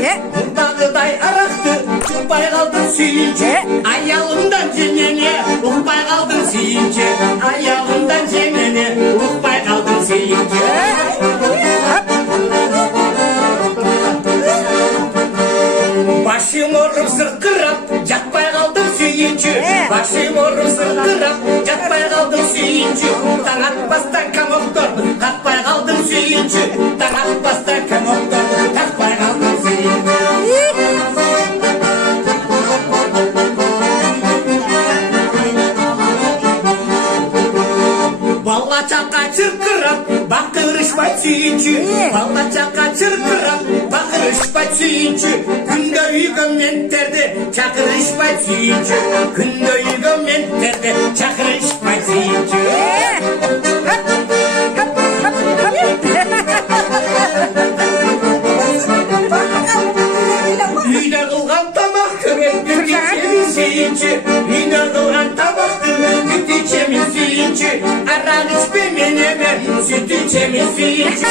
Құлдағыдай арақты ұқпай қалдың сүйінші, аяғымдан жеңене ұқпай қалдың сүйінші, аяғымдан жеңене ұқпай қалдың сүйінші. Başım orum sırkırap, жатпай қалдың сүйінші, başım orum sırkırap, жатпай қалдың сүйінші, таң атпастан комокторды тақпай қалдың сүйінші, таң атпастан комокторды тақпай қалдың сүйінші. Балға чақа чырқырап, бақырышпай сүйінші, балға чақа чырқырап, бақырышпай сүйінші, күнде үйге ментерді чақырышпай сүйінші, күнде үйге ментерді чақырышпай сүйінші. Үйде қылған тамақты күтечемін сүйінші, үйде қылған тамақты күтечемін сүйінші, арақ ішпе менеме, сүт ішемін сүйінші,